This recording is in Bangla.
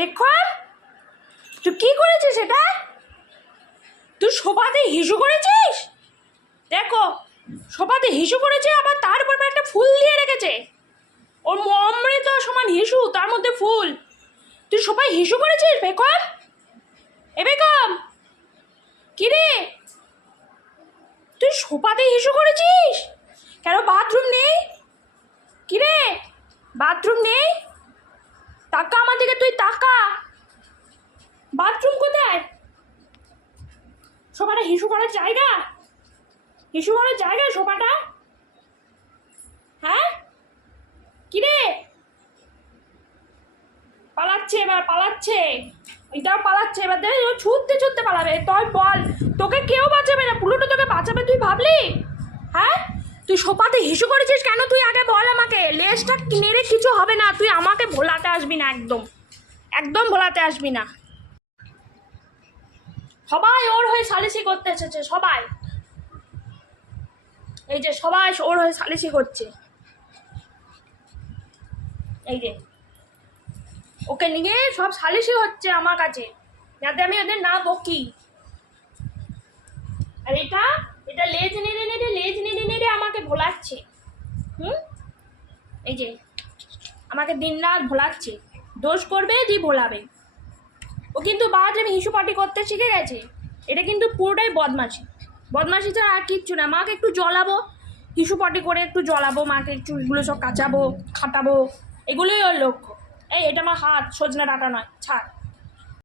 পেক্ষণ, তুই কি করেছিস এটা? তুই সোফাতে হিসু করেছিস? দেখো, সোফাতে হিসু করেছে, আবার তার উপর একটা ফুল দিয়ে রেখেছে। ওর অমৃত সমান হিসু, তার মধ্যে ফুল। তুই সোফায় হিসু করেছিস বেকম? এ বেকম, কি রে, তুই সোফাতে হিসু করেছিস কেন? বাথরুম নেই? কি রে, বাথরুম নেই? তাকা আমার দিকে, তুই তাকা। বাথরুম কোথায়? সোফাটা হিসু করার জায়গা? হিসু করার জায়গা সোফাটা? হ্যাঁ, কি রে? পালাচ্ছে, এবার পালাচ্ছে, এটাও পালাচ্ছে। এবার দেখ, ছুটতে ছুটতে পালাবে। তুই বল, তোকে কেউ বাঁচাবে না, পুলুটো তোকে বাঁচাবে তুই ভাবলি? হ্যাঁ, তুই সোফাতে হিসু করেছিস কেন? তুই আগে বল আমাকে। লেজটা নেড়ে কিছু হবে না, তুই আমাকে ভোলাতে আসবি না, একদম একদম ভোলাতে আসবি না। সবাই ওর হয়ে সালিশি করতে এসেছে, সবাই। এই যে সবাই ওর হয়ে সালিশি করছে, এই যে ওকে নিয়ে সব সালিশি হচ্ছে আমার কাছে, যাতে আমি ওদের না বকি। আর এটা এটা লেজ নেড়ে নেড়ে আমাকে ভোলাচ্ছে। এই যে আমাকে দিন রাত ভোলাচ্ছে, দোষ করবে দিয়ে ভোলাবে। ও কিন্তু বাজ, আমি হিসু পাটি করতে শিখে গেছে। এটা কিন্তু পুরোটাই বদমাশি, বদমাশি ছাড়া আর কিচ্ছু না। মাকে একটু জ্বলাবো, হিসু পাটি করে একটু জ্বলাবো, মাকে একটু এগুলো সব কাচাবো, খাটাবো, এগুলোই ওর লক্ষ্য। এই এটা আমার হাত, সজনে ডাঁটা নয়, ছাড়।